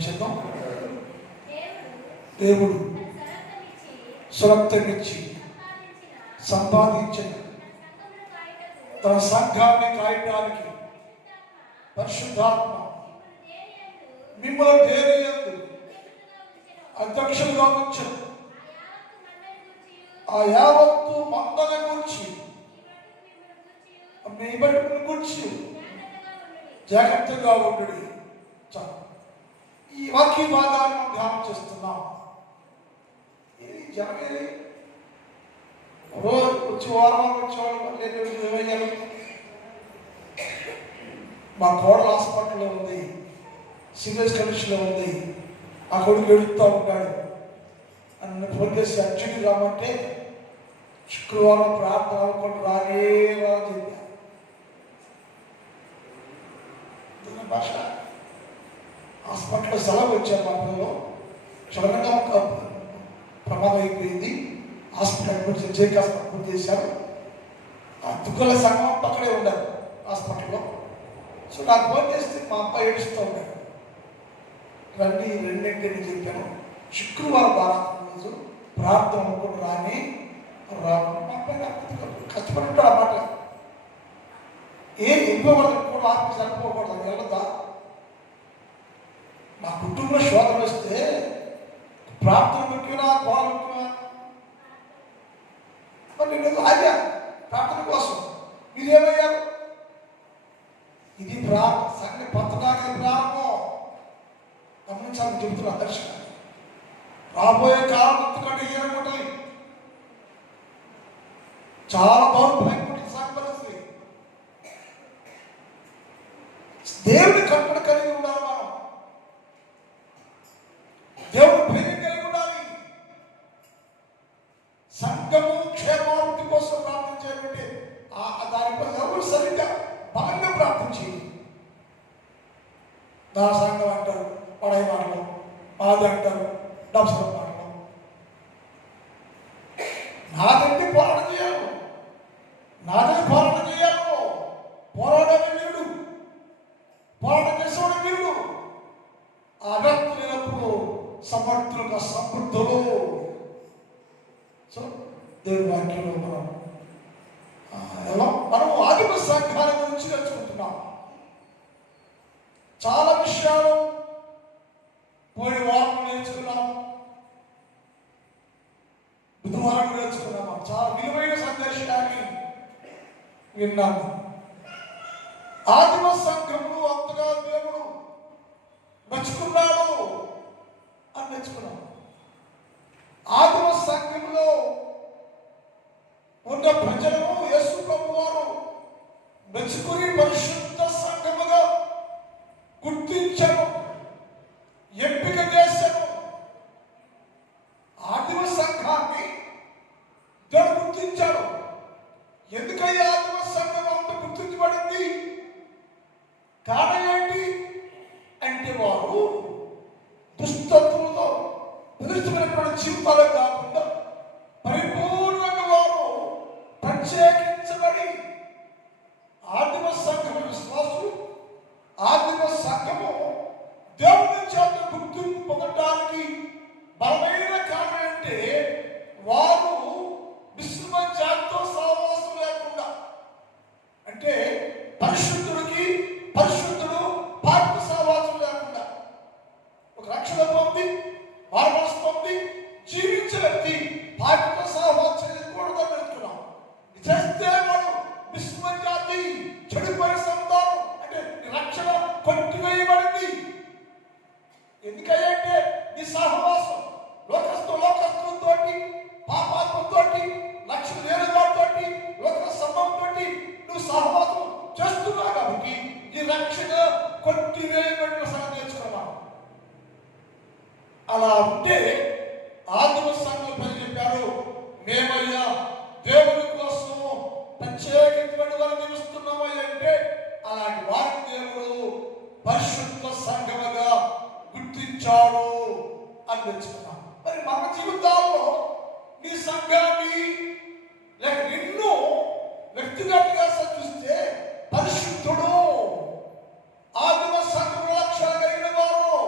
ప్రార్థించుదాం. దేవుడు సురక్తమిచ్చి సంపాదించిన తన సంఘాన్ని కాయటానికి పరిశుద్ధాత్మ మిమ్మల్ని ధైర్యందు అధ్యక్షులుగా ఉంచను. ఆ యావత్తు మందల గురించి మీ బట్టుకుని గురించి జాగ్రత్తగా ఉండు. ఈ వాక్య భాగాన్ని ధ్యానం చేస్తున్నాం. ఇది జనవరి రోజు వచ్చి వారం వచ్చేవాళ్ళు మా కోడల హాస్పిటల్లో ఉంది, సీరియస్ కండిషన్లో ఉంది. ఆ కొడుకు ఎడుతూ ఉంటాడు. నన్ను ఫోన్ చేసి అర్జునుడు రామంటే శుక్రవారం ప్రార్థన అనుకుంటూ రానే చెప్పా. భాష హాస్పిటల్లో సెలవు వచ్చారు. మా పిల్లలు సడన్గా ఒక ప్రమాదం అయిపోయింది. హాస్పిటల్ గురించి జేక్ హాస్పిటల్ పూర్తి చేశారు. ఆ దుఃఖల సంఘం పక్కనే ఉండారు హాస్పిటల్లో. సో నాకు ఫోన్ చేస్తే మా అబ్బాయి ఏడుస్తూ ఉన్నాడు. రండి రెండింటిని చెప్పాను. శుక్రవారం వారాంతం రోజు ప్రార్థన అనుకుంటూ రాని రాను. మా అబ్బాయి కష్టపడి ఉంటాడు అన్నమాట. వెళ్ళిపోకూడదు కూడా ఆఫీస్ అనుకోకూడదు వెళ్ళదా. మా కుటుంబ శోధన వస్తే ప్రార్థన ముఖ్యమా గోడ ముఖ్యమా? మరి నేను ఆగా ప్రార్థన కోసం మీరేమయ్యారు? ఇది సంఘ పత్రానికి ప్రారంభం. గమనించాలని చెబుతున్నా దర్శనం. రాబోయే కాలం ఎందుకంటే ఏమనుకుంటుంది, చాలా దౌర్భాగ్యమైన సంఘ పరిస్థితి. దేవుని కట్టడ కలిగి ఉండాలి. మనం దేవుని ప్రేమ కలిగి ఉండాలి. సంఘము క్షేమాభివృద్ధి కోసం ప్రార్థించేటువంటి దానిపై ఎవరు సరిగ్గా బలంగా ప్రార్థించి నా సంఘం అంటారు, పడై మాటలు, మాది అంటారు, డబ్సల మాటలు. నాదంటే పోరాటం చేయాలి, నాదే పోరాటం చేయాలి. పోరాటమే వీరుడు, పోరాటం చేసేవాడు వీరుడు. ఆ వ్యక్తి లేనప్పుడు సమర్థులుగా సమృద్ధులు. సో దేవుని వాక్యంలో మనం ఆదిమ సంఘాల గురించి నేర్చుకుంటున్నాం. చాలా విషయాలు పోయిన వారం నేర్చుకున్నాం, బుధవారం నేర్చుకున్నాము. చాలా విలువైన సందేశాన్ని విన్నాము. ఆదిమ సంఘంలో అంతగా దేవుడు మెచ్చుకున్నాడు అని నేర్చుకున్నాము. ఆదిమ సంఘంలో ఉన్న ప్రజలను యేసు ప్రభు వారు మెచ్చుకుని పరిశుద్ధ సంఘముగా గుర్తించను, ఎంపిక చేశాను. ఆదిమ సంఘాన్ని దేవుడు గుర్తించాడు. ఎందుకయ్యా ఆదిమ సంఘం అంత గుర్తించబడింది? కారణం ఏంటి అంటే వారు దుష్టత్వంతో విరుద్ధమైనటువంటి జీవితాలే కాకుండా పరిపూర్ణంగా వారు ప్రత్యేకించబడి ఆదిమ సంఘము విశ్వాసులు, ఆదిమ సంఘము దేవుని చేత గుర్తింపు పొందడానికి బలమైన కారణం అంటే వారు విశ్వ జాతితో సహవాసం లేకుండా, అంటే పరిశుద్ధుడికి పరిశుద్ధుడు పాప సహవాసం లేకుండా ఒక రక్షణ పొంది మార్మల్స్ పొంది జీవించే వ్యక్తి పాప సహవాసం చేయకూడదని వెళ్తున్నాం. చేస్తే వాడు విశ్వ జాతి చెడిపోయే సంతానం, అంటే రక్షణ కొట్టివేయబడింది. ఎందుకంటే నీ సహవాసం లోకస్తులతో, పాపాత్మతో, లక్ష్య వేరుగాతో, లోక సంబంధంతో నువ్వు సహవాసం చేస్తున్నావు కాబట్టి ఈ రక్షణ కొట్టివేయబడిన సంగతి నేర్చుకున్నావు. అలా ఉంటే ఆదిమ సంఘం పని చెప్పారు, మేమయ్యా దేవుని కోసం ప్రత్యేకించబడి వారు నిలుస్తున్నామయ్యా అంటే అలాంటి వారిని దేవుడు పరిశుద్ధ సంఘముగా గుర్తించాడు అని తెలుసుకున్నాం. మరి మన జీవితాల్లో నీ సంఘాన్ని లేక నిన్ను వ్యక్తిగతంగా చూస్తే పరిశుద్ధుడు, ఆదిమ సంఘం లక్ష్యాలు కలిగిన వారు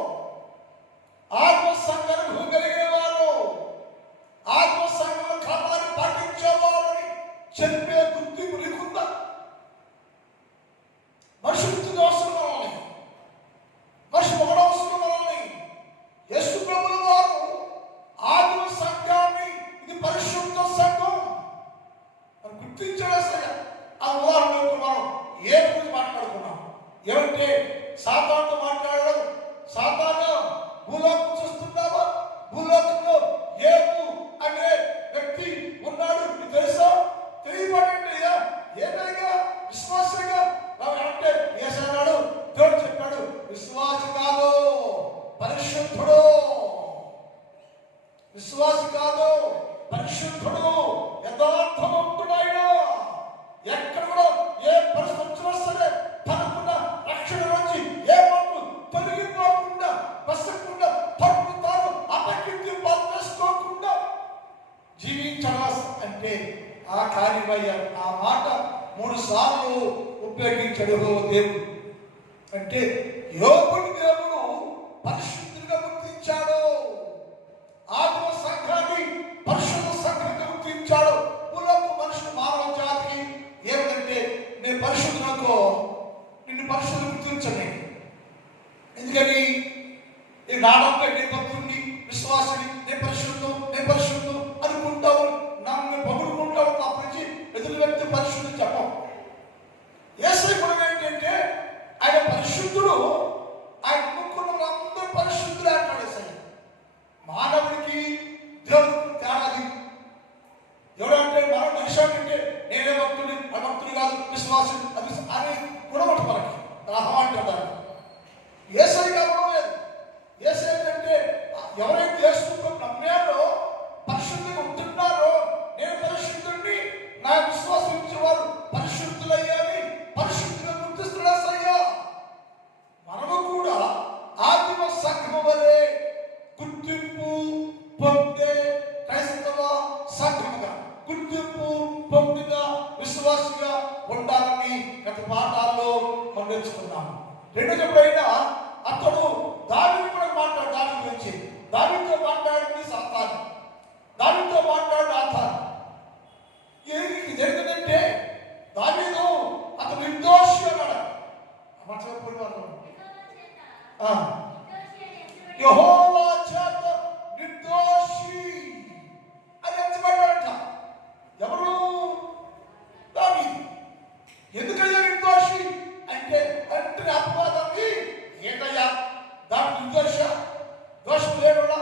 విశ్వాసి కాదు, పరిశుద్ధుడు. విశ్వాసి కాదు, పరిశుద్ధుడు, యథార్థవంతుడైన, ఎక్కడ కూడా ఏ పరిస్థితి వచ్చినా సరే తనకున్న రక్షణ నుంచి ఏ మాటలు తొలగిపోకుండా, పసకుండా, తప్పు తాను అపకీర్తి చేసుకోకుండా జీవించడం అంటే ఆ కార్యమయ్య. ఆ మాట 3 సార్లు ఉపయోగించాడు దేవుడు. అంటే యోబుని దేవుడు పరిశుద్ధుడిగా గుర్తించాడు, ఆదిమ సంఘాన్ని పరిశుద్ధ సంఘంగా గుర్తించాడు. పులకు మనుషులు, మానవ జాతికి ఏమిటంటే నేను పరిశుద్ధులకు, నిన్ను పరిశుద్ధులు గుర్తించండి. ఎందుకని ఈ నాడంపై నేను భక్తుడిని, విశ్వాసుని, నేను పరిశుద్ధం అనుకుంటావు, నన్ను పొగుడుకుంటావు. తప్పించి ఎదురు వ్యక్తి పరిశుద్ధి చెప్పం. యేసయ్య కూడా ఏంటంటే ఆయన పరిశుద్ధుడు, ఆయన ముక్కున్న అందరూ పరిశుద్ధులు అంటాడు యేసయ్య. మానవుడికి దేవుడికి తేడాది. ఎవడంటే మనం మనిషి అంటే నేనే భక్తుడి, భక్తుడు కాదు, విశ్వాసుడు అది అని గుణమట మనకి రాహం అంటారు. యేసయ్య కావడం లేదు. యేసయ్య అంటే ఎవరైతే యేసును నమ్మారో, పరిశుద్ధిగా ఉంటున్నారో, నేను పరిశుద్ధుడిని, నా విశ్వాసం ఇచ్చేవారు పరిశుద్ధులయ్యాని పరిశుద్ధిగా గుర్తిస్తున్నాయ్యా. మనము కూడా ఆదిమ సంఘం వలె గుర్తింపు పొందే క్రైస్తవ సంఘముగా, గుర్తింపు పొందిన విశ్వాసిగా ఉండాలని గత పాఠాల్లో మనం నేర్చుకున్నాము. ఎప్పుడైనా అతడు దావీదు కూడా మాట్లాడు, దావీదు గురించి, దావీదుతో మాట్లాడింది సాతాను, దావీదుతో మాట్లాడు ఆతాను. ఇది జరిగిందంటే దావీదు అతను నిర్దోషి అన్నాడు. యెహోవా చేత నిర్దోషి అని ఎంచబడ్డాడంట. ఎవరు? దావీదు. ఎందుకయ్యా నిర్దోషి అంటే అపవాదాన్ని ఏంటయ్యా దావీదు నిర్దోష, దోషం లేనుడా,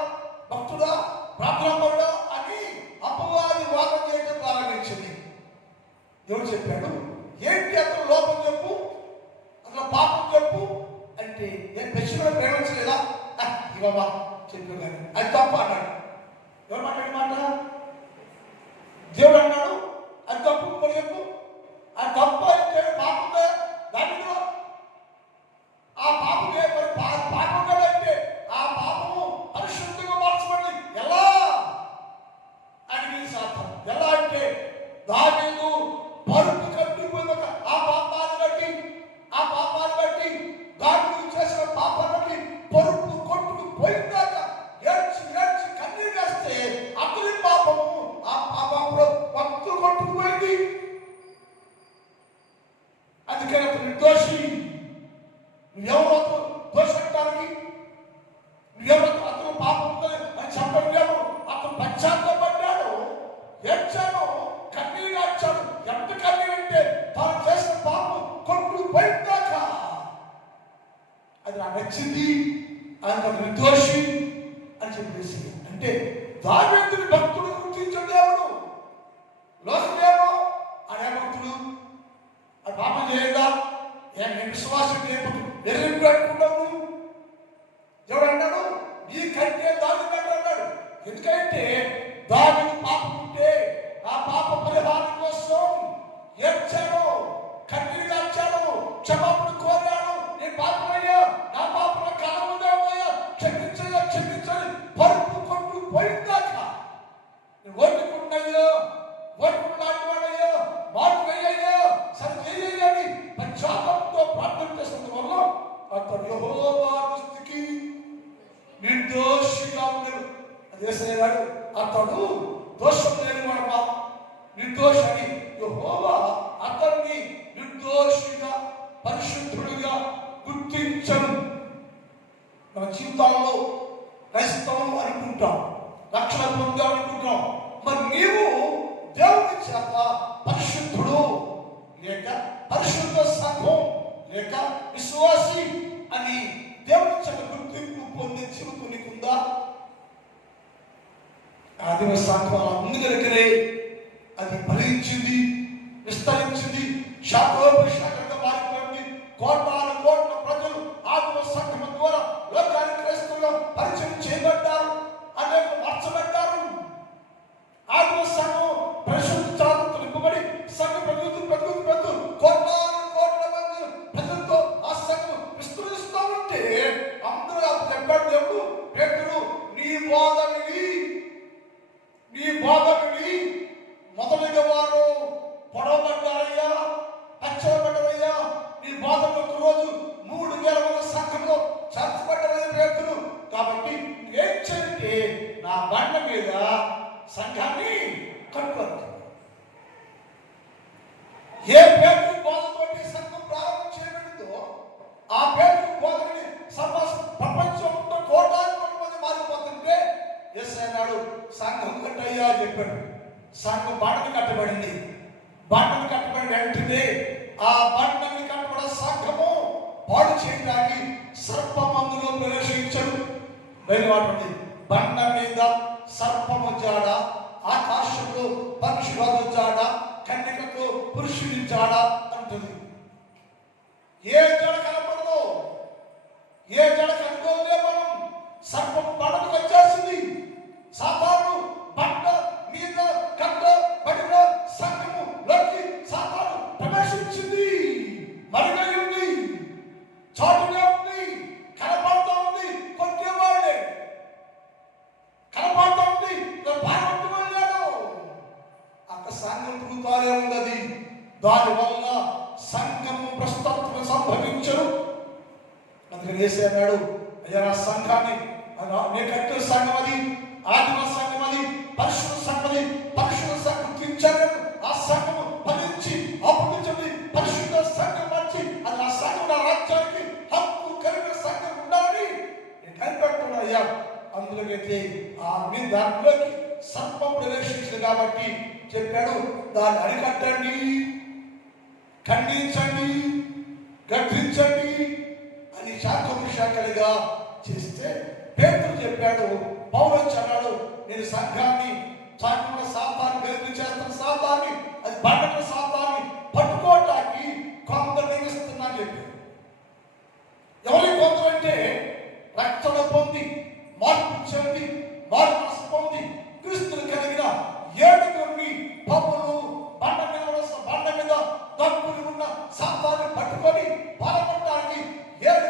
భక్తుడా, ప్రార్థనాపరుడా అని అపవాది వాదం చేయడం ప్రారంభించింది. దేవుడు చెప్పాడు, ఏంటి అతను లోపం చెప్పు, అతను పాపం చెప్పు అంటే నేను పెంచుకుని ప్రేమించలేదా? ఇవ్వమా చెప్పు కానీ అది తప్ప అన్నాడు. ఎవరు మాట్లాడి మాట? దేవుడు అన్నాడు అది తప్పు, మరి చెప్పు. అది తప్పు అయితే పాపం దానిలో ఆ పాపం మరి పాపం కదా అంటే ఆ పాపము పరిశుద్ధంగా మార్చబడి ఎలా అని సాధ్యం. ఎలా అంటే దావీదు పరుపు కట్టుకున్న ఆ పాపాన్ని బట్టి దావీదు చేసిన పాపాన్ని పరుపు కొట్టుకు పోయిందాక ఏడ్చి కన్నీరు కాస్తే అతని పాపము ఆ పాపంలో భక్తులు కొట్టుకుపోయింది. అందుకని అతను నిర్దోషి. నువ్వెవరు దోషించడానికి? నువ్వెవరు అతను పాపం ఉందని అని చెప్పలేవు. అతను పశ్చాత్తపడ్డాడు, ఏడ్చాడు, కన్నీరు ఆచాడు. ఎంత కన్నీరు అంటే తాను చేసిన పాపం కొట్టుకు పోయిందాక అది నాకు నచ్చింది, ఆయన నిర్దోషి అని చెప్పేసి. అంటే దావీదుని భక్తుడు గుర్తించండి. ఎవడు లోకమేమో అనే భక్తుడు అది పాపం చేయగా విశ్వాసం ఎదురు పెట్టుకున్నావు. ఎవడు అన్నాడు ఈ కంటే దావీదు అన్నాడు. ఎందుకంటే దావీదు పాపం ఉంటే ఆ పాప పరిహారం కోసం ఏడ్చాడు, కన్నీరు కాచాడు, క్షమాపణ కోరాడు. నేను పాపమయ్యా, నా పాపం కాలం ఉందా క్షమించని పరుపు కొట్టు పోయిందాక ఓటుకున్నాయో, ఓటుకున్నాడయ్యో, మార్పు అయ్యయ్యో, సరి చెయ్యని పశ్చాత్తాపంతో ప్రార్థన చేస్తున్న వల్ల అతడు యెహోవా దృష్టికి నిర్దోషిగా ఉన్నాడు. అదేసాడు అతడు దోషం లేనివాడు, నిర్దోషి అని యెహోవా అతన్ని నిర్దోషిగా, పరిశుద్ధుడిగా గుర్తించను. మన జీవితాల్లో క్రైస్తవం అనుకుంటాం, రక్షణ పొందాం అనుకుంటాం. మరి నీవు దేవుని చేత పరిశుద్ధుడు లేక పరిశుద్ధ సంఘం లేక విశ్వాసి అని దేవుని చేత గుర్తింపు పొందే జీవితం నీకుందా? ఆదిమ సంఘం ముందు దగ్గరే అది ఫలించింది, విస్తరించింది, శాఖోపశాఖగా మారిపోయింది. కోటాను కోట్ల ప్రజలు ఆదిమ సంఘం మీద సంఘాన్ని కట్టుకోవాలి. ఏ పేరు బోధతోటి సంఘం ప్రారంభం చేయబడిందో ఆ పేరు బోధని ప్రపంచంలో కోటాది మంది మారిపోతుంటే యేసయ్య అన్నాడు సంఘం కట్టయ్యా చెప్పాడు. సంఘం బండని కట్టబడింది. బండని కట్టబడి వెంటనే ఆ బండని కట్టబడ సంఘము పాడు చేయడానికి సర్పమందులో ప్రవేశించడు. బయలువాడు బండ మీద సర్పము జాడ, ఆకాశంలో పక్షుల జాడ, కన్యకకు పురుషుని జాడ అంటుంది. ఏ జడ కనపడదు, ఏ జడ కనుకోలే. మనం సర్పము బండకు వచ్చేసింది. సాతాను బండ మీద కట్టబడిన సంఘములోకి సాతాను ప్రవేశించింది. మరుగై ఉంది, చాటుగా ఉంది, కనపడుతూ ఉంది. కొట్టేవాళ్ళే కనపడుతూ ఉంది, భయపడుతున్నాడు. అక్కడ సంఘం తిరుగుతానే ఉన్నది. దానివల్ల సంఘము ప్రస్తుతం సంభవించరు. అందుకని యేసయ్య అన్నాడు, అయ్యా నా సంఘాన్ని నేను కట్టిన సంఘం అది, ఆదిమ సంఘం అది, పరిశుద్ధ సంఘం అది. పరిశుద్ధ సంఘం తీర్చాను. ఆ సంఘము ఫలించి అభివృద్ధి పరిశుద్ధ సంఘం వచ్చి అది ఆ సంఘం నా రాజ్యానికి హక్కు కలిగిన సంఘం ఉండాలని నేను కనిపెడుతున్నాను అయ్యా. అందులోకైతే ఆ మీ దాంట్లోకి సర్పం ప్రవేశించింది కాబట్టి చెప్పాడు, దాన్ని అరికట్టండి, ఖండించండి, గద్దించండి అని శాఖలుగా చేస్తే పేతురు చెప్పాడు, పౌలు అన్నాడు, నేను సంఘాన్ని సంఘంలో సాతాన్ని గెలిపి చేస్తున్న సాతాన్ని, అది బండల సాతాన్ని పట్టుకోవటానికి కొందరు నియమిస్తున్నాను చెప్పాడు. ఎవరి కొందరు అంటే రక్షణ పొంది మార్పు చెంది మార్పు పొంది క్రీస్తుని కలిగిన 7 పౌలు బండ మీద దక్కుని ఉన్న సాతాన్ని పట్టుకొని పాల్గొనడానికి 7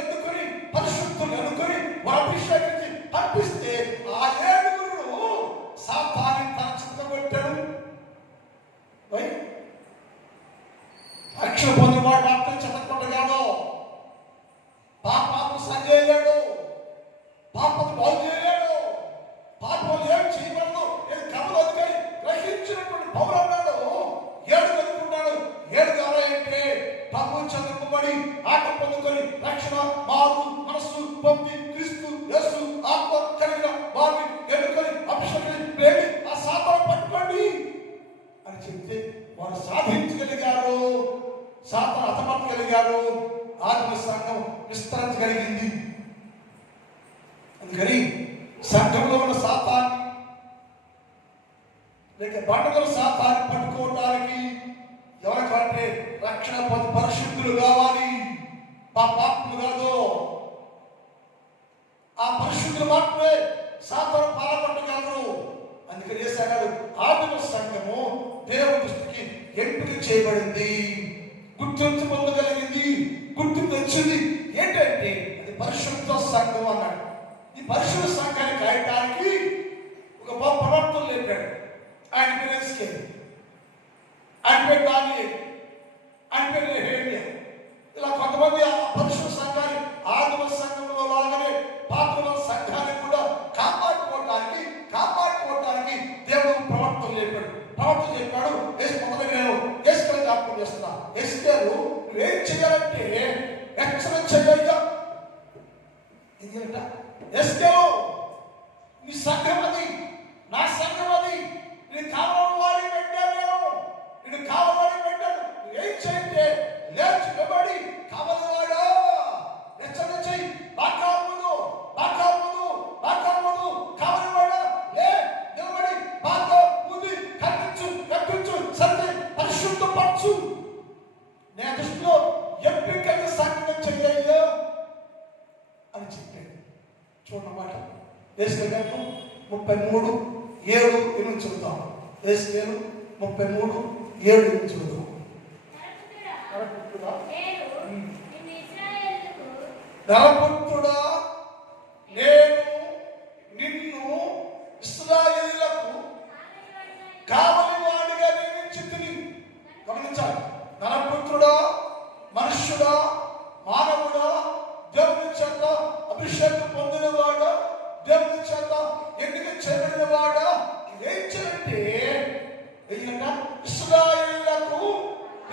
ఎన్నుకొని పరిశుద్ధులు అనుకొని వారు అభిషేకించి పంపిస్తే ఆ 7 సాతాన్ని తన చిత్తగొట్టాడు. రక్షణ పొందినవాడు మాత్రం చెత్తకుండగాను పాపాలను సరిచేయలేడు, పాపను బాగు చేయలేడు, పాపం ఏం చేయగలదు ఏది కమలు అందుకని గ్రహించినటువంటి పౌరు అన్నాడు. 7 అనుకున్నాడు. 7 కావాలంటే ప్రభు చదువుబడి ఆట పొందుకొని రక్షణ మారు మనస్సు పొంది క్రీస్తు యేసు ఆత్మ కలిగిన వారిని ఎన్నుకొని అభిషేకం వేడి ఆ సాతాను పట్టుకోండి అని చెప్తే వారు సాధించగలిగారు, సాతాను హతమార్చగలిగారు, ఆత్మ సంఘం విస్తరించగలిగింది. అందుకని సంఘంలో ఉన్న సాతాన్ని లేక బండగల సాతాన్ని పట్టుకోవడానికి ఎవరికంటే రక్షణ పొంది పరిశుద్ధులు కావాలి, పాపాత్ములు కాదు. ఆ పరిశుద్ధులు మాత్రమే సాతాను పాల్గొనగలరు. అందుకని యేసయ్య ఆదిమ సంఘము దేవుని దృష్టికి ఎంపిక చేయబడింది, గుర్తింపు పొందగలిగింది, గుర్తింపు వచ్చింది. ఏంటంటే అది పరిశుద్ధ సంఘం అన్నాడు. ఈ పరిశుద్ధ సంఘాన్ని కాయటానికి ఒక ప్రవర్తన లేపాడు. ఆయన పేరు ఎస్కేల్, ఆయన పేరు దానియేలు, ఆయన పేరు నెహెమ్యా. ఇలా కొంతమంది ఆ పరిశుద్ధ సంఘాన్ని ఆదిమ సంఘంలో లాగానే పాత్ర సంఘాన్ని కూడా కాపాడుకోవటానికి దేవుడు ప్రవర్తన లేపాడు. ప్రవర్తన చెప్పాడు. మొదలుగా నేను ఎస్కేల్ జ్ఞాపకం చేస్తున్నా. ఎస్కేల్ నువ్వేం చేయాలంటే రక్షణ చేయాలిగా. ఇదేంట ఎస్కేల్ నీ సంఘం అది, నా సంఘం అది, నేను కావాలని వాడి పెట్టాను, నేను కావాలని పెట్టాను. నువ్వేం చేయంటే లేచి నిలబడి కావాలవాడా రక్షణ చెయ్యి, బాకామును కావాలవాడా లే నిలబడి బాగా ఊది కట్టించు సత్య పరిశుద్ధపరచు. నే దృష్టిలో ఎంపికైన సంఘం చెయ్యయ్యా అని చెప్పాడు. చూడమాట యేసుగారు 33:7 చదువుతాం. యేసుగారు 33:7 చదువుతాం. నరపుత్రుడా నేను నిన్ను ఇశ్రాయేలులకు కావలివాడిగా నియమించితిని. గమనించాలి. నరపుత్రుడా, మనుష్యుడా, మానవుడా, దేవుని చేత అభిషేకం పొందినవాడా, దేవుని చేత ఎన్నిక చేయబడిన వాడా ఏం చేయండి ఏంటంట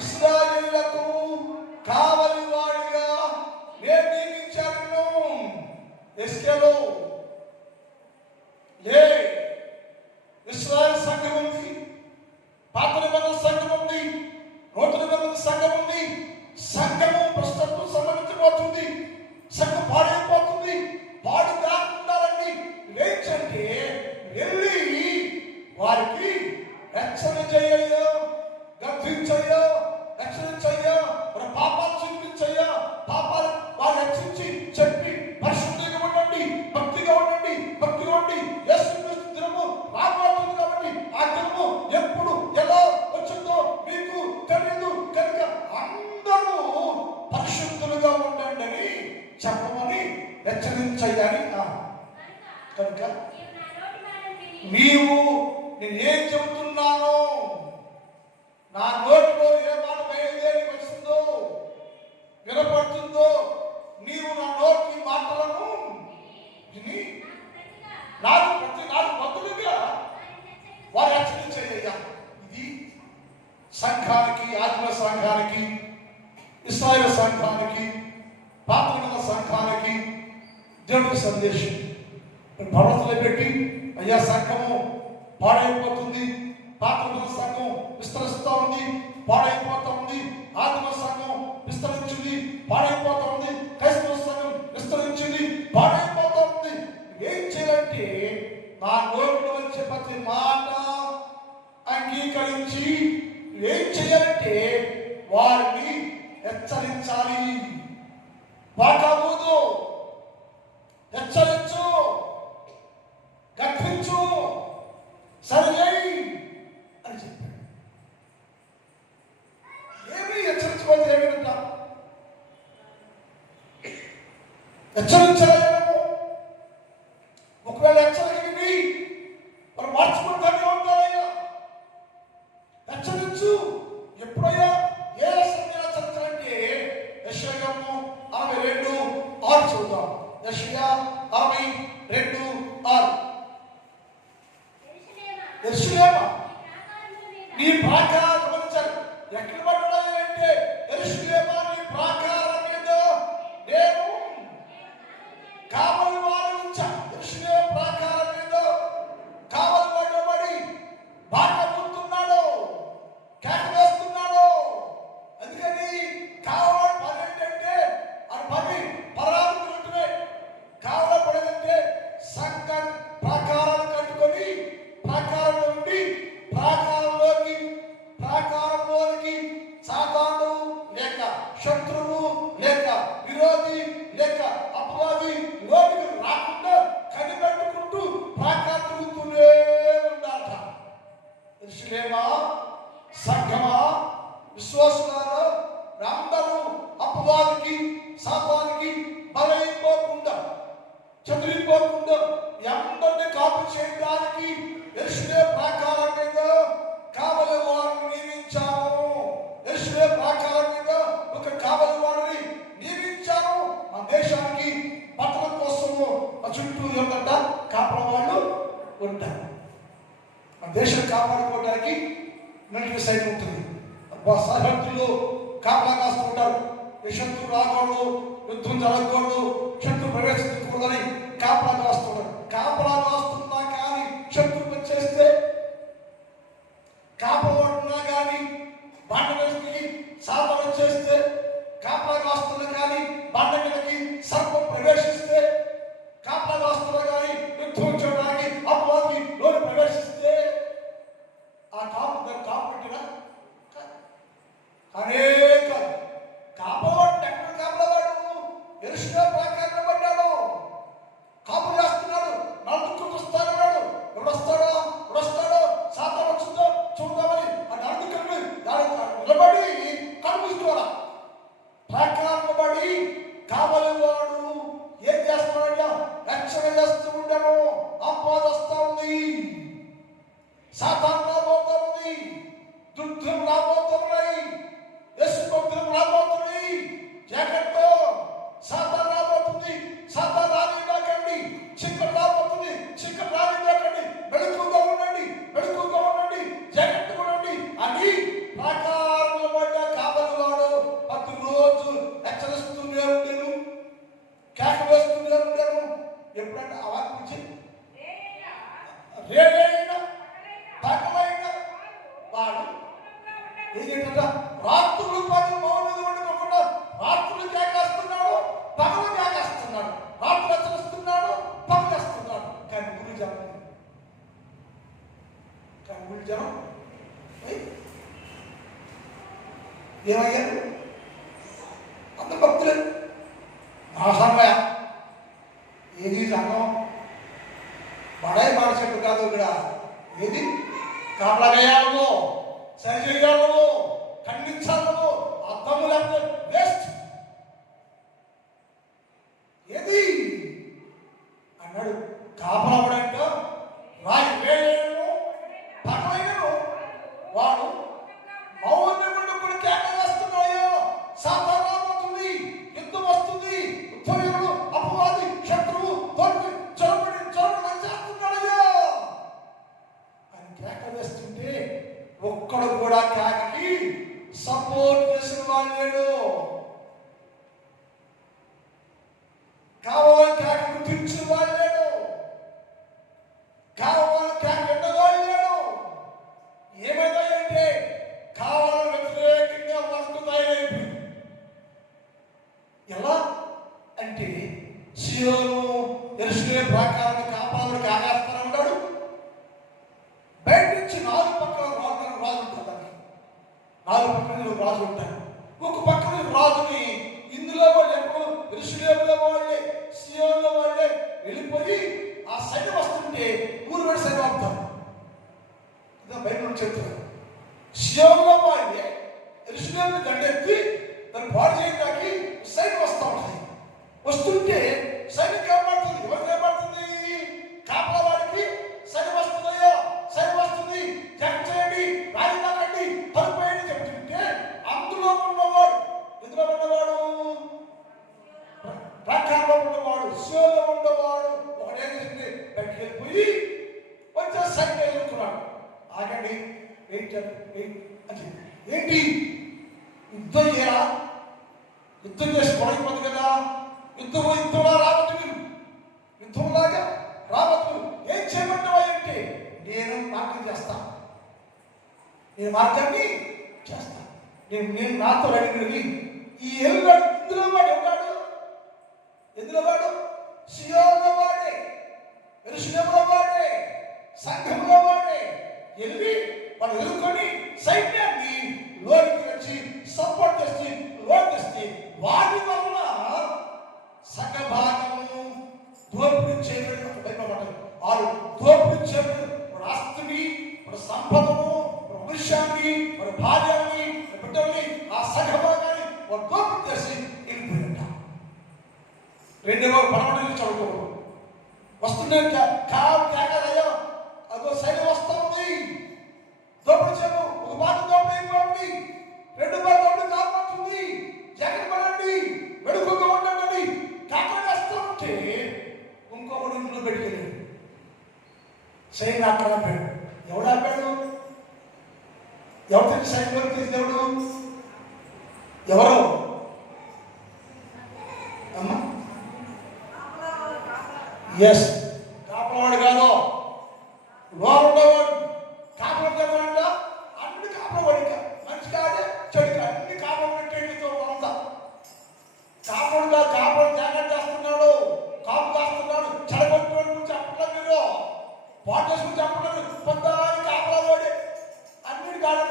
ఇశ్రాయేలులకు కావలి వాడిగా నేను నియమించాను. ఎస్కేలో లే ఇశ్రాయేలు సంఘం ఉంది, పాత నిబంధన సంఘం ఉంది, నూతన నిబంధన సంఘం ఉంది. సంఘము ప్రస్తుతం సంబంధించబోతుంది, సంఘం పాడైపోతుంది. పాడు కాకుండాలని లేచంటే వెళ్ళి వారికి హెచ్చరించయ్యో, గద్దించయ్యో, హెచ్చరించయ్యో, మన పాపాలు చూపించయ్యా. పాపాలు వాళ్ళు హెచ్చరించి చెప్పి పరిశుద్ధంగా ఉండండి, భక్తిగా ఉండండి, భక్తిగా ఉండి. యేసుక్రీస్తు దినము రాబోతుంది కాబట్టి ఆ దినము ఎప్పుడు ఎలా వచ్చిందో మీకు తెలియదు కనుక అందరూ పరిశుద్ధులుగా ఉండండి అని చెప్పమని హెచ్చరించయ్యాని. కనుక నీవు నేనేం చెబుతున్నానో, నా నోటిలో ఏ మాట బయలుదేరి వస్తుందో వినపడుతుందో, నీవు నా నోటి మాటలను విని నాకు బదులుగా వారు హెచ్చరించయ్యా. ఇది సంఘానికి, ఆత్మ సంఘానికి, ఇశ్రాయేలు సంఘానికి, పాత్ర సంఘానికి దేవుడి సందేశం. భరోసాలో పెట్టి అయ్యా సంఘము పాడైపోతుంది, పాత్ర సంఘం విస్తరిస్తూ ఉంది, పాడైపోతా ఉంది. ఆత్మ సంఘం విస్తరించింది, పాడైపోతా ఉంది. క్రైస్తవ సంఘం విస్తరించింది, పాడైపోతా ఉంది. ఏం చేయాలంటే నా నోటిలో వచ్చే ప్రతి మాట అంగీకరించి ఏం చేయాలంటే వారిని హెచ్చరించాలి. వాటాబోదు, హెచ్చరించు, గర్భించు, సరిచేయి అని చెప్పాడు. ఏమి హెచ్చరించుకోవాలి? ఏమిట హెచ్చరించలేము. ఒకవేళ హెచ్చరికని మనం మార్చుకుంటానే ఉంటారయ్యా. హెచ్చరించు. ఎప్పుడయ్యా ఏ సమయంలో హెచ్చరించాలంటే యెషయా 62:6 చూద్దాం. యెషయా 62:6. యెరూషలేమా నీ ప్రాకారం గమనించాలి. ఎక్కడ పడ్డాయి అంటే యెరూషలేమా నీ ప్రాకారం మీద నేను కావలి వారు ఉంచా. యెరూషలేము ప్రాకారం మీద కావలి వాడబడి బాగా ముందున్నాడు, కేక వేస్తున్నాడు. అందుకని కావలి పని ఏంటంటే అది పని పరాలుంటున్నాయి. కావలి పడేదంటే సంఘం ప్రాకారాలు కట్టుకొని ప్రాకారంలో ఉండి ప్రాకారంలోనికి సాతాను లేక శత్రువు లేక విరోధి లేక అపవాది లోనికి రాకుండా కనిపెట్టుకుంటూ ప్రాకారం తిరుగుతూనే ఉండాలట. యెరూషలేమా, సంఘమా, విశ్వాసులారా, అందరూ అపవాదికి సాతానికి బలైపోకుండా, చెదిరిపోకుండా అందరినీ కాపు చేయడానికి యెరూషలేము ప్రాకారం మీద కావలి వారిని నియమించాను. యెరూషలేము ప్రాకారం మీద ఒక కావలి వారిని నియమించాను. ఆ దేశానికి భద్రత కోసము ఆ చుట్టూ ఏంటంట కాపల వాళ్ళు ఉంటారు. ఆ దేశం కాపాడుకోవడానికి మిలిటరీ సైడ్ ఉంటుంది. సరిహద్దులు కాపలా కాస్తుంటారు. ఈ శత్రువు రాకూడదు, యుద్ధం జరగకూడదు, శత్రువు ప్రవేశించకూడదని కాపలా కాస్తుంటారు. కాపలా కాస్తున్నా కానీ శత్రువు వచ్చేస్తే, కాపలా కానీ బండ మీదకి సాధన వచ్చేస్తే, కాపలా కాస్తున్నా కానీ బండ మీదకి సర్పం ప్రవేశిస్తే, కాపలా కాస్తున్నా కానీ యుద్ధం చేయడానికి అపవాది లోని ప్రవేశిస్తే ఆ కాపు పెట్టినా అనేక కాపలాడు ఎక్కడ కాపలాడు యెరూషలేము ఎప్పుడంటే ఆ వాక్యం వచ్చి రేడైన పగలైన వాడు ఏంటంట రాత్రులు పగలు మౌనంగా ఉండకుండా రాత్రులు కేకేస్తున్నాడు, పగలు కేకేస్తున్నాడు, రాత్రులు హెచ్చరిస్తున్నాడు, పగలు వేస్తున్నాడు. కానీ ఊరి జనం ఏమయ్యారు? అంత భక్తులే. నా సమయ ఏది సంఘం బడాయి పాడచెట్టు కాదు. ఇక్కడ ఏది కాపలా వేయాలను, సరి చేయాలను, ఖండించాలను, అర్థము లేకపోతే వేస్ట్. ఏది అన్నాడు కాపలా పడంట రాయి వేయను పగలైనను వాడు మౌనంగా కూడా కేకలు వేస్తున్నాయో. సాతాను వస్తుంది, యుద్ధం వస్తుంది, ఉత్తమయుడు అపవాది శత్రువు తోటి చొరబడి వచ్చేస్తున్నాడయ్యో అని కేకలు వేస్తుంటే ఒక్కడు కూడా కేకకి సపోర్ట్ చేసిన వాళ్ళు లేడు. కావాలి కేక గుర్తించిన వాళ్ళు లేడు. కావాలి కేక విన్నవాళ్ళు లేడు. ఏమైందంటే కావాలి వ్యతిరేకంగా వస్తుందాయిపోయింది. ఎలా అంటే సియోను యెరూషలేము ప్రాకారాన్ని కాపాడు కాగేస్తానన్నాడు. బయట నుంచి 4 పక్కల రాజు ఉంటాడు. 4 పక్కన రాజు ఉంటాడు. ఒక పక్కన రాజుని ఇందులో వాళ్ళు ఎప్పుడు యెరూషలేములో వాళ్ళే సియోనులో వాళ్ళే వెళ్ళిపోయి ఆ సైన్యం వస్తుంటే ఊరు వెళ్ళి సైన్యం అవుతారు. బయట నుంచి చెప్తారు. సియోనులో వాళ్ళే యెరూషలేముని దండెత్తి దాన్ని పాడు చేయడానికి సైన్యం వస్తూ ఉంటుంది. వస్తుంటే సైన్యం ఏమాడుతుంది? ఎవరికి ఏమాడుతుంది? కాపలా వాడికి సైన్యం వస్తుందయ్యో, సైన్యం వస్తుంది, జగన్ చేయండి, రాజధాని తలుపేయండి చెప్తుంటే అందులో ఉన్నవాడు, ఎందులో ఉన్నవాడు, ప్రాకారంలో ఉన్నవాడు, సియోనులో ఉన్నవాడు ఒకటే చేసింది బయటికి వెళ్ళిపోయి వచ్చే సైన్యం ఎదుర్కొన్నాడు. ఆగండి ఏంటి ఏంటి యుద్ధం చేయరా? యుద్ధం చేసి పడైపోతుంది కదా. యుద్ధంలా రావద్దు మీరు, యుద్ధంలాగా రావద్దు. ఏం చేయమంటావా అంటే నేను మార్గం చేస్తా, నేను మార్గాన్ని చేస్తా. నేను నాతో అడిగినది ఈ ఎల్లుగాడు ఇందులో వాడు ఎవడాడు? ఎందులో వాడు? సియోనులో వాడే, యెరూషలేములో వాడే, సంఘంలో వాడే. వెళ్ళి వాళ్ళు ఎదుర్కొని సైన్యాన్ని లోనికి వచ్చి సపోర్ట్ చేసి లోన్ చేస్తే వాటి వలన సగభాగము దోపిడీ చేయబడి భయపడ్డారు. వారు దోపిడీ చేయబడి వాడు ఆస్తిని, వాడు సంపదను, వాడు వృక్షాన్ని, వాడు భార్యని, బిడ్డల్ని, ఆ సగభాగాన్ని వాడు దోపిడీ చేసి వెళ్ళిపోయాట. 2వ పరమటి చదువుకోవడం వస్తుండే త్యాగాలయ్యా అదో సైన్యం వస్తా ఉంది. దోపిడీ చేయము, ఒక బాధ దోపిడీ అయిపోయింది, 2 బాధ దోపిడీ కాపాడుతుంది, జాగ్రత్త పడండి, వెడుకగా ఉండండి. కాకలు వేస్తూ ఉంటే ఇంకొకడు ఇంట్లో పెట్టుకెళ్ళాడు. సైన్యం అక్కడ ఆపాడు. ఎవడు ఆపాడు? ఎవరు తెలిసి సైన్యం తెలిసి ఎవడు? ఎవరు అమ్మా? ఎస్, కాపలవాడు కాదు, లోపడవాడు. కాపలవాడ అన్ని కాపలవాడి మంచి కాదే చెడు కాదు, అన్ని కాపలతో అంతా కాపలు కాదు. కాపలు జాగ్రత్త చేస్తున్నాడు, కాపు కాస్తున్నాడు, చెడగొట్టుకోవడం గురించి చెప్పట్లేదు. మీరు పాటేసుకుని చెప్పలేదు. పొద్దాన్ని కాపలవాడే అన్నిటి కాలం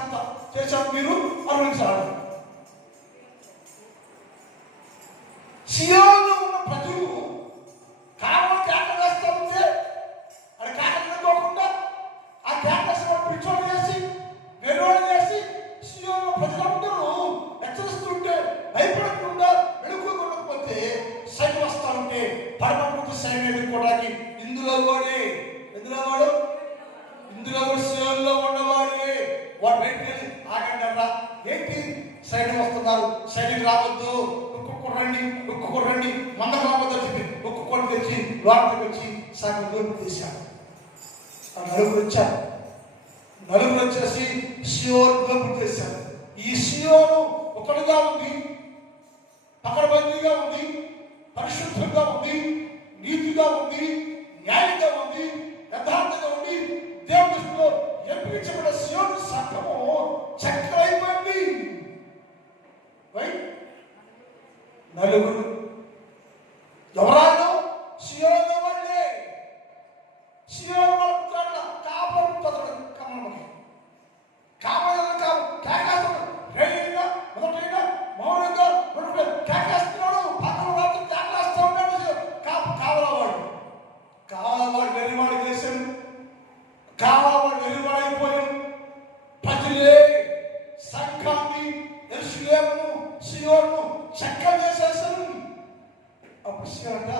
అంతా చేశారు. మీరు అనుభవించాలి. సియోనులో ఉన్న ప్రజలు కాపలు కేకలు వేస్తూ ఉంటే అది కేకలు అనుకోకుండా ఆ కేకలు పిచ్చోడు చేసి వెలువడి చేసి సియోనులో ప్రజలందరూ హెచ్చరిస్తుంటే భయపడకుండా వెళుకోకపోతే సైన్యం వస్తూ ఉంటే పరమకృతి సైన్యం ఎదుర్కోవడానికి ఇందులో వాడే, ఎందులో వాడు, ఇందులో సియోనులో ఉన్నవాడే. వాడు బయటకు వెళ్ళి ఆగండి అన్నా, ఏంటి సైన్యం వస్తున్నారు, సైన్యం రావద్దు, ఒక్కొక్కరండి మంద రావద్దు చెప్పి ఒక్కొక్కటి తెచ్చి లోపలికి వచ్చి సగం దూరం తీశారు. ఆ నలుగురు వచ్చేసి సియోను దోపిడీ చేశారు. ఈ సియోను ఒకటిగా ఉంది, పకడ్బందీగా ఉంది, పరిశుద్ధంగా ఉంది, నీతి నీతిగా ఉంది, న్యాయంగా ఉంది, యథార్థంగా ఉంది, దేవుని దృష్టిలో ఎంపికబడిన సీయోను సంఘము చక్రైపోయింది. నలుగురు ఎవరాళ్ళు? సీయోను వాళ్ళే. సీయోను వాళ్ళ కాపాడుతాడు. కమ్మకి కాపాడు కాదు, కేకేస్తాడు. రైలుగా మొదటైనా మౌనంగా కేకేస్తున్నాడు. పక్కన రాత్రి కేకేస్తా ఉన్నాడు. కావలవాడు వెర్రివాడు చేశాడు. కావలవాడు వెర్రివాడైపోయాడు. ప్రజలే సంఘాన్ని యెరూషలేమును సీయోనును చక్కగా చేసేసారు. అప్పుడు సీయోను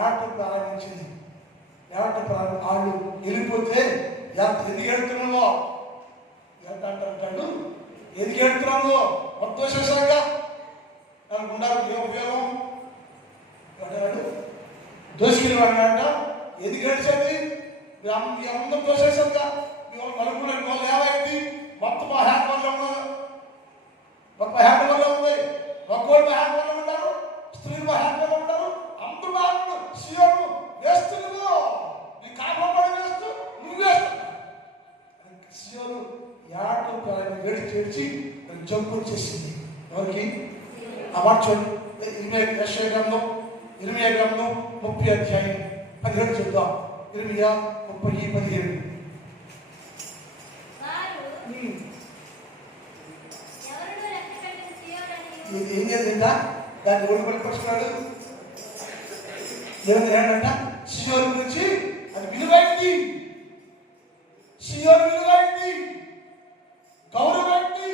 ఏట ప్రారంభించింది. వాళ్ళు వెళ్ళిపోతే ఎందుకు వెళ్తున్నావో అంటాడు. ఎందుకు వెళ్తున్నావు? మొత్తం చేశాక నాకు ఉండాలి. ఏ ఉపయోగం? దోసుకెళ్ళివాడంట. ఎందుకు గడిచేది? అందరూ దోసేసాక నలుగురు వాళ్ళు ఏమైంది? మొత్తం హ్యాండ్ వల్ల ఉన్నారు. మొత్తం హ్యాండ్ వల్ల ఉంది. ఒక్కోళ్ళు హ్యాండ్ వల్ల ఉంటారు, స్త్రీలు హ్యాండ్ వల్ల ఉంటారు. అందరూ వాళ్ళు సీఎం వేస్తున్నావు. నీ కాపాడు వేస్తూ నువ్వు వేస్తున్నావు. సీఎం ఏడు చేర్చి జంపు వచ్చేసింది. ఎవరికి? ఆ మాట చూడండి. 20 గ్రంథం 30 అధ్యాయం 17 చూద్దాం. 30:17. ఏం చేసిందా? దాన్ని ఓడి పట్టుకొస్తున్నాడు. ఏమంట? సీయోను గురించి అది విలువైంది, సీయోను విలువైంది, గౌరవమైంది,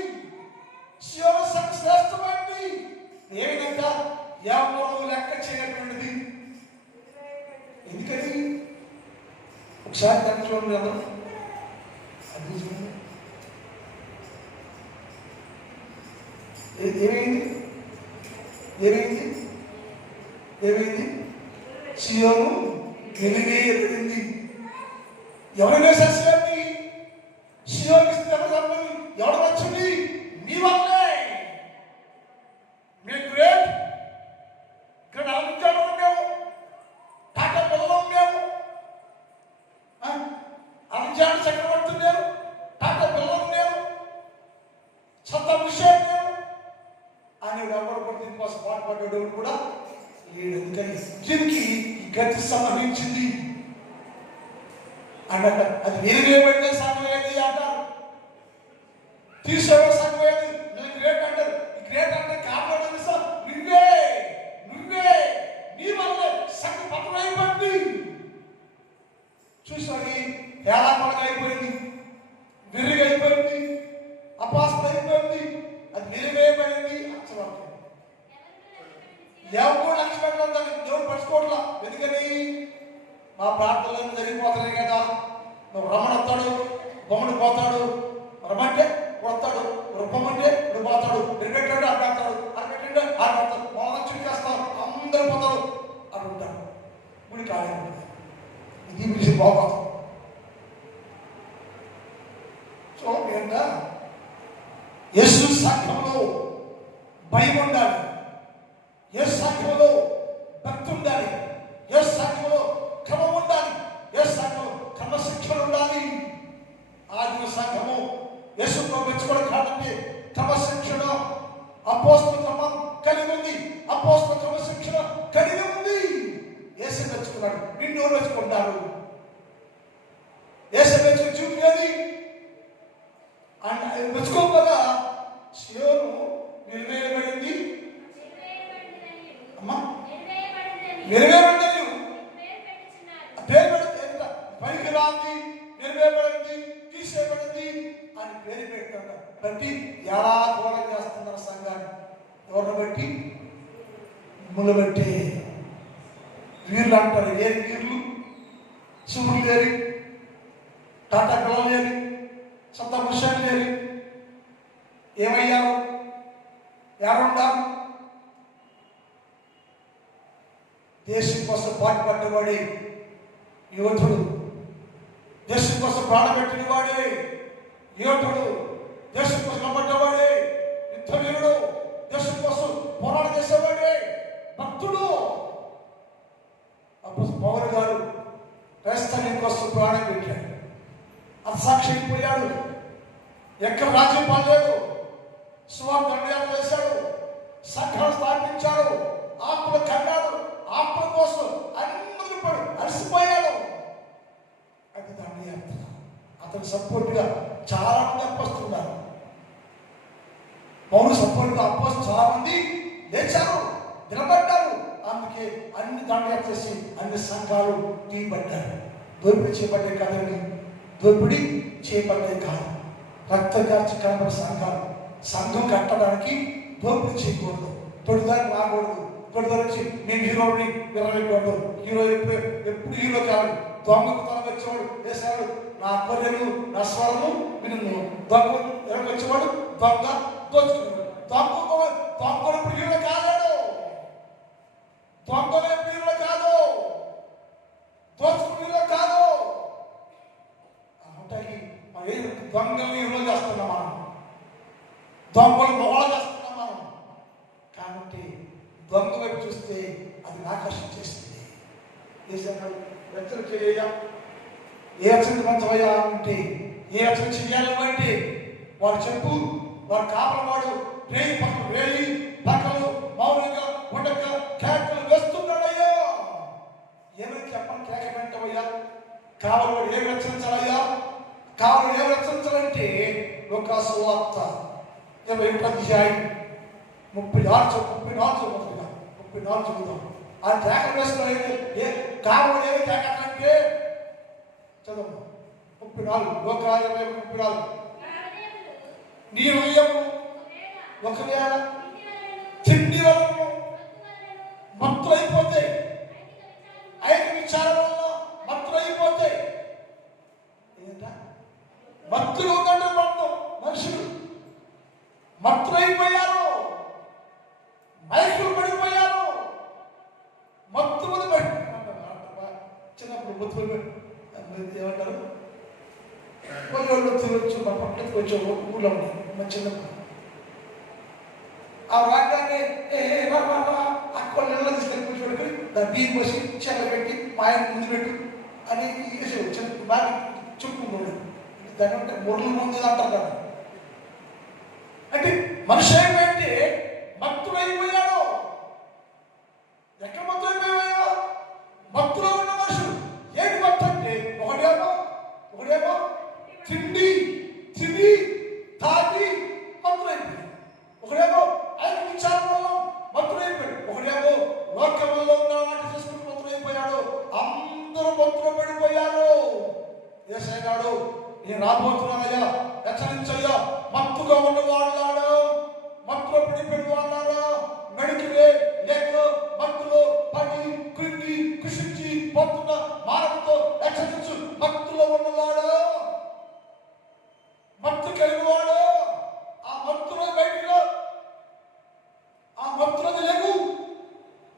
సీయోను శ్రేష్టమైంది. ఏమిటంట? ఎవరు లెక్క చేయనటువంటిది. ఎందుకని? ఒకసారి దాన్ని చూడండి. అందరూ అది చూడండి. ఏమైంది? సీయోను వెలివేయబడింది. ఎవరు వేశారు సీయోన్ని? సీయోను ఎవరు వచ్చింది? మీ వల్లే. మీ గ్రేట్ ఇక్కడ అలంకారం మేము టాటా పిల్లలు మేము అలంకార చక్రవర్తి మేము టాటా పిల్లలు మేము సత్తా విషయం మేము అని ఎవరు కూడా దీనికోసం పాటుపడ్డాడు కూడా లేడు. ఎందుకని? దీనికి ఈ గతి సంభవించింది అన్నట్టు. అది వేయబడిన సంఘం ఏది అంటారు, తీసేవే సంఘం ఏది? నేను గ్రేట్ అంటారు. ఈ గ్రేట్ అంటే కాపాడు నువ్వే నీ వల్ల సంఘం పతమైపోయింది. చూసాడు ఎలా పడగైపోయింది, విరిగి అయిపోయింది, అపాస్త అయిపోయింది. అది వెలివేయబడింది. అక్షరం ఎవరు లక్ష్య పెట్టడం దాన్ని దేవుడు పరుచుకోవట్లా. ఎందుకని? మా ప్రార్థనలు జరిగిపోతున్నాయి కదా. నువ్వు రమ్మనొస్తాడు, బొమ్మడు పోతాడు, రమ్మంటే వస్తాడు, రొప్పమంటే ఇప్పుడు పోతాడు, ఎరిపెట్టాడు అడ్డాడు, అరపెట్టాడు ఆడతాడు, పొలం చూకేస్తాడు, అందరూ పోతాడు అంటాడు. గుడి ఖాళీ ఉంటుంది. ఇది పిలిచి బాగుపోతాం. సో ఏంటంటే యేసు సంఘంలో భయం ఉండాలి, యేసు సంఘంలో భక్తి ఉండాలి, యేసు సంఘంలో క్రమం ఉండాలి, యేసు సంఘంలో క్రమశిక్షణ ఉండాలి. ఆదిమ సంఘము యేసుతో మెచ్చుకోవడం కాబట్టి క్రమశిక్షణ అపోస్తల క్రమం కలిగి ఉంది, అపోస్తల క్రమశిక్షణ కలిగి ఉంది. యేసు మెచ్చుకున్నాడు, నిన్ను మెచ్చుకుంటారు. యేసు మెచ్చుకు చూపేది అండ్ మెచ్చుకోగా సీయోను వెలివేయబడింది. అమ్మా వెలివేయబడింది, పేరు పెడితే పనికి రాంది, వెలివేయబడింది, తీసేయబడింది అని పేరు పెట్టాడు. బట్టి ఎలా దూరం చేస్తున్నారు సంఘాన్ని? ఎవరిని బట్టి? మిమ్మల్ని బట్టి. వీర్లు అంటారు. ఏ వీర్లు? శివుడు లేరు, టాటా పిల్లలు లేరు, సొంత ముషాలు లేరు. ఏమయ్యారు? ఎవరున్నారు? దేశం కోసం పాటుపడ్డవాడే యువతుడు, దేశం కోసం ప్రాణపెట్టిన వాడే యువతుడు, దేశం కోసం నిలబడ్డవాడే యుద్ధవీరుడు, దేశం కోసం పోరాటం చేసేవాడే భక్తుడు. అప్పుడు సంఘం కోసం ప్రాణం పెట్టాడు. అసాక్షి అయిపోయాడు. ఎక్కడ రాజ్యపాలు లేదు. సువార్త దండయాత్ర చేశాడు. సంఘాలు స్థాపించాడు. ఆత్మలు కన్నాడు. ఆత్మ కోసం అందరూ అలసిపోయాడు. అది దండయాత్ర. అతను సపోర్ట్గా చాలా మంది అప్పస్తున్నారు. పౌరు సపోర్ట్గా అప్పస్తు చాలా మంది లేచారు, నిలబడ్డారు. అందుకే అన్ని దండయాత్ర చేసి అన్ని సంఘాలు తీయబడ్డారు. దోపిడీ చేపట్టే కాదండి, దోపిడీ చేపట్టే కాదు. రక్తం కార్చి కనబడే సంఘాలు. సంఘం కట్టడానికి దోపిడీ చేయకూడదు, తొడిదానికి రాకూడదు. తొడిదారి వచ్చి నేను హీరోని విరవేయకూడదు. హీరో ఎప్పుడు హీరో కాదు. దొంగకు తనకు వచ్చేవాడు వేశాడు. నా గొర్రెలు నా స్వరము విను. దొంగ ఎవరికి వచ్చేవాడు దొంగ దోచుకున్నాడు. దొంగలు హీరో కాదాడు. దొంగలే హీరో కాదు, దోచుకునే కాదు. ఉంటాయి దొంగలు హీరో చేస్తున్నాం మనం, దొంగలు మొగలు చేస్తున్నాం మనం. కాబట్టి దొంగ వైపు చూస్తే అది ఆకర్షణ చేస్తుంది. రచన చేయ ఏ రచన పంచవయ్యా అంటే ఏ రచన చెయ్యాలి అంటే వాడు చెప్పు, వాడు కాపలవాడు రేయి పక్కన వేయి పక్కలు మౌనంగా ఉండక కేకలు వేస్తున్నాడయ్యా. ఏమైనా చెప్పని కేక వెంటవయ్యా. కావలవాడు ఏమి రచనించాలయ్యా? కావలు ఏమి రచనించాలంటే ఒక సువార్త 21 అధ్యాయం 34 చదువుదాం. ఆ కేకలు వేస్తున్నాడు. కావలు ఏమి కేకంటే చదువు 34 లోకాల 34. నీ హృదయము ఒకవేళ తిండి వలన మత్తులైపోతే, ఐక విచారం వల్ల మత్తులైపోతే, మత్తులు ఉందంటే మనుషులు మత్తులైపోయారు, మైకులు పడిపోయారు. మత్తులు చిన్నప్పుడు మత్తులు ఏమంటారు, వాళ్ళు తినొచ్చు మా పక్కకి వచ్చే ఊళ్ళో ఉన్నాయి. మా చిన్నప్పుడు ఆ రాగానే అక్కడ నెలలో తీసుకెళ్ళి కూర్చోబెట్టుకుని దాన్ని బియ్యం పోసి చెల్ల పెట్టి మా ఆయన ముందు పెట్టు అని వేసేవాడు. చిన్న బాగా చెప్పుకున్నాడు. దాని అంటే మురళి ముందు అంటారు కదా. అంటే మనిషి ఏమంటే మత్తుడైపోయాడు. ఎక్కడ మత్తుడైపోయాడు? మత్తులో ఉన్న మనుషులు. ఏంటి మత్తు అంటే ఒకడేమో తిండి తిని తాగి మత్తుడైపోయాడు. ఒకడేమో ఐదు విచారం వల్ల మత్తుడైపోయాడు. ఒకడేమో లోకంలో ఉన్న వాటి చేసుకుని మత్తుడైపోయాడు. అందరూ మత్తులో పడిపోయారు. యేసయ్యన్నాడు, నేను రాబోతున్నానయ్యా, హెచ్చరించయ్యా. మత్తుగా ఉన్నవాడు, మత్తులో పడిపోయిన వాళ్ళారా, మెడికివే లేక మత్తులో పడి కృంగి కృషించి పోతున్న మానవుతో హెచ్చరించు. మత్తులో ఉన్నవాడు, మత్తు కలిగినవాడు, ఆ మత్తులో బయటకు, ఆ మత్తులోకి లేవు,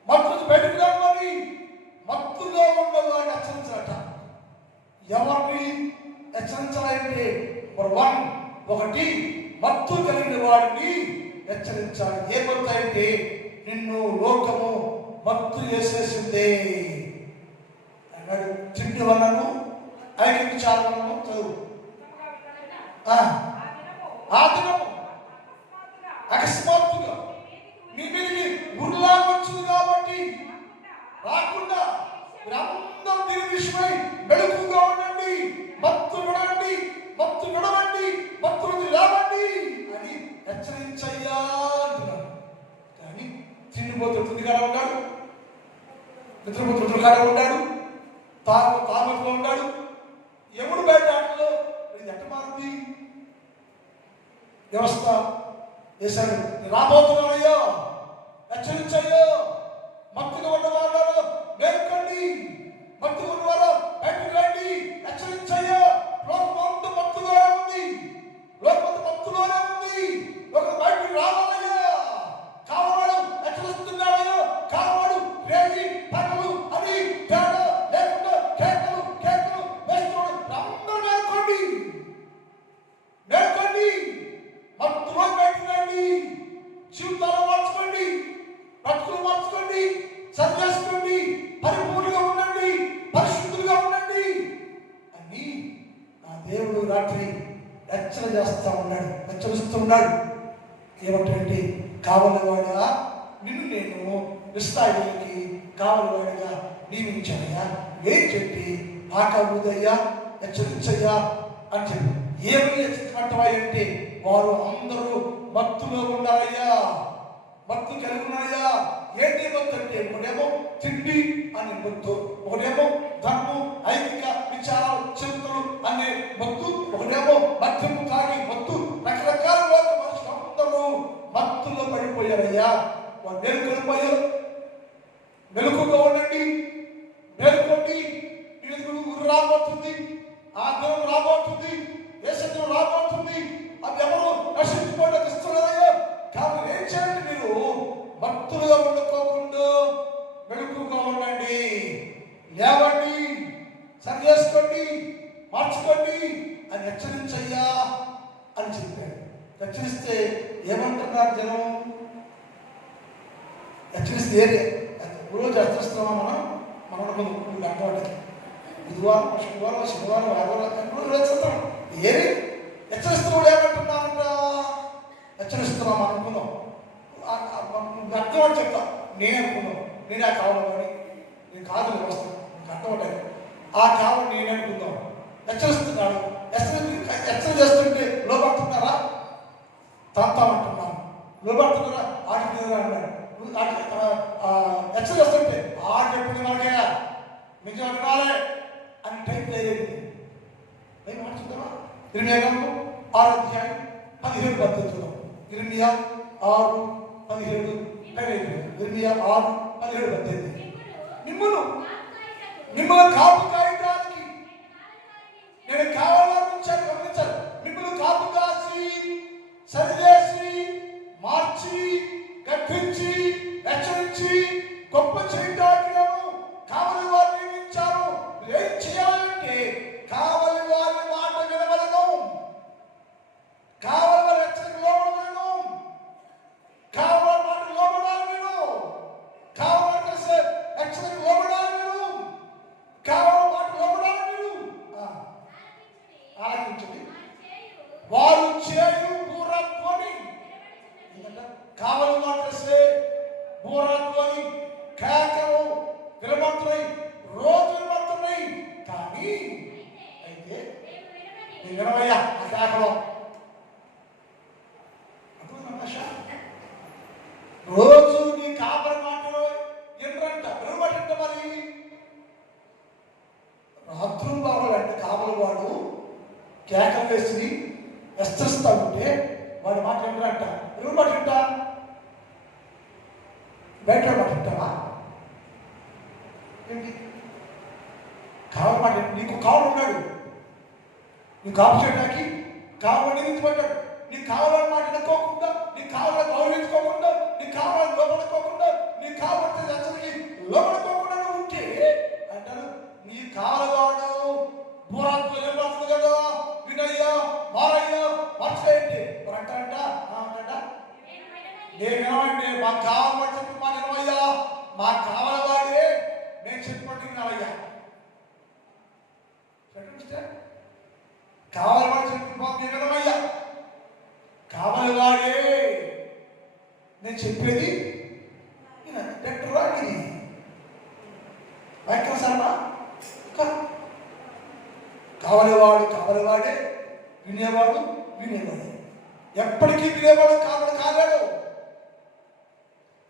మత్తులోకి బయటకు రావాలి. మత్తులో ఉన్నవాడిని హెచ్చరించాలట. ఎవరిని హెచ్చరించాలంటే ఒకటి మత్తు కలిగిన వాడిని హెచ్చరించాలి. ఏ మత్తు అంటే నిన్ను లోకము మత్తు చేసేసిందే అన్నాడు. తిండి వలన ఐక విచారణను చదువు. ఆ దినము అకస్మాత్తుగా మీ మీదకి ఉర్లా వచ్చింది కాబట్టి రాకుండా మీరందరూ దీని విషయమై మెలకుగా ఉండండి. మత్తు నడవండి, మత్తు నడవండి, మత్తు నుంచి లేవండి అని హెచ్చరించయ్యా అంటున్నాడు. కానీ తిండిపోతూ తిండికాడ ఉన్నాడు, నిద్రపోతూ నిద్రకాడ ఉన్నాడు, తామతలో ఉన్నాడు. ఎవడు బయట ఆటలో ఇది ఎట్ట మారింది వ్యవస్థ వేశాడు. రాబోతున్నాడయ్యా, హెచ్చరించయ్యా. మత్తుగా ఉన్నవారు మేలుకోండి, మత్తుగా ఉన్నవారు బయటకు రండి, హెచ్చరించయ్యా. లోకమంతా మత్తులోనే ఉంది, లోకమంతా మత్తులోనే ఉంది. ఒక బయటకు రావాలయ్యా. కావాడు హెచ్చరిస్తున్నాడయ్యా. కావాడు రేగి పగలు అని తేడా లేకుండా కేకలు కేకలు వేస్తున్నాడు. అందరూ మేలుకోండి, మేలుకోండి, మత్తులో బయటకు రండి. జీవితాలు మార్చుకోండి, బతుకులు మార్చుకోండి, సరిచేసుకోండి. చేస్తా ఉన్నాడు, హెచ్చరిస్తున్నాడు. ఏమంటే కావలివాడా, నిన్ను నేను ఇశ్రాయేలుకి కావలివాడిగా నియమించానయ్యా, ఏం చెప్పి ఆక ఊదయ్యా, హెచ్చరించయ్యా అని చెప్పి. ఏమని హెచ్చరించమంటావా వారు అందరూ భక్తులో ఉన్నారయ్యా, భక్తు కలిగి ఉన్నారయ్యా. ఏంటి భక్తు అంటే ఒకటేమో తిండి అనే భక్తు, ఒకటేమో ధర్మం, ఐకిక విచారాలు చింతలు అనే భక్తు, ఒకటేమో మద్యము తాగి భక్తు. రకరకాల మనుషులు అందరూ భక్తుల్లో పడిపోయారయ్యా. వారు మేలుకొనిపోయారు. మెలకుగా ఉండండి, మేలుకోండి. రాబోతుంది, ఆ దినం రాబోతుంది, ఏ సత్యం రాబోతుంది. అది ఎవరు నశించుకోవడానికి ఇస్తున్నారయ్యా. కానీ ఏం చేయండి, మీరు భక్తులుగా ఉండుకోకుండా మెలకుగా ఉండండి, లేవండి, సరి చేసుకోండి, మార్చుకోండి అని హెచ్చరించయ్యా అని చెప్పాడు. హెచ్చరిస్తే ఏమంటున్నారు జనం? హెచ్చరిస్తే ఏరే రోజు హెచ్చరిస్తున్నామా మనం అర్థం బుధవారం, శుక్రవారం, శనివారం, ఆదివారం రోజు హెచ్చరిస్తాం. ఏరి హెచ్చరిస్తున్నాడు ఏమంటున్నామంట? హెచ్చరిస్తున్నాం అనుకున్నాం, అర్థం అని చెప్తా. నేను అనుకున్నాం, నేనే ఆ కావాలి, నేను కాదు వస్తాను, నీకు అర్థం అంటే ఆ కావాలి నేనే అనుకుందాం. హెచ్చరిస్తున్నాడు. హెచ్చరి చేస్తుంటే లోపడుతున్నారా? తాంతామంటున్నాను. లోపడుతున్నారా? ఆడిపోయినా అన్నాడు. హెచ్చరి చేస్తుంటే ఆడి ఎప్పుడు మనకయ్యా మీకు వినాలే అని టైప్ లేదు. మేము మార్చుద్దామా? ఇర్మియా 6:17 ఇర్మియా 6:17 ఇర్మియా 6:17 మిమ్మల్ని కాపు కాయడానికి నేను కావాలని గమనించాను. మిమ్మల్ని కాపు కాసి సరిచేసి మార్చి గట్టించి హెచ్చరించి గొప్ప చేయడానికి కావలి వారు నియమించారు. ఏం చేయాలంటే కావలి వారి మాట వినవలను, కావలి వారి హెచ్చరిక లోబడవలను, కావలి మాట లోబడాలి. నేను కావలి కలిసే హెచ్చరిక లోబడాలి. నేను కావలి మాట లోబడాలి. నేను ఆలోచించండి. వారు చేయు బూరత్వని, కావలి మాట కలిసే బూరత్వని కేకలు వినబడుతున్నాయి, రోజు వినబడుతున్నాయి. కానీ అయితే నేను వినవయ్యా ఆ కేకలో. రోజు నీ కాపరి మాటలు ఏంటంట వినబడింట. మరి రాత్రులు బావాలంటే కాపరి వాడు కేకలు వేసి హెచ్చరిస్తా ఉంటే వాడి మాట ఏంటంట వినబడింట. బయట పట్టింటావా ఏంటి? కావాలి మాట నీకు కావాలి ఉన్నాడు, నీకు కాపు చేయడానికి కావాలి నియమించబడ్డాడు. నీకు కావాలని మాట వినుకోకుండా, నీకు కావాలని గౌరవించుకోకుండా, నీకు కావాలని లోపడుకోకుండా, నీకు కావాలంటే దర్శనకి లోపడుకోకుండా ఉంటే అంటారు నీ కాలవాడు పూరాత్మ నిలబడుతుంది కదా. వినయ్యా, మారయ్యా, మార్చేయండి మరి అంటారంట. నేను వినవండి, మాకు కావాలని చెప్పి మా వినవయ్యా, మాకు కావాలవాడే నేను చెప్పినట్టు వినవయ్యా. కావాలని చెప్పి మాకు వినవయ్యా, కావాలవాడే నేను చెప్పేది ఇది వాక్యం సరదా. కావలివాడే, వినేవాడు వినేవాడు. ఎప్పటికీ వినేవాడు కాలేడు,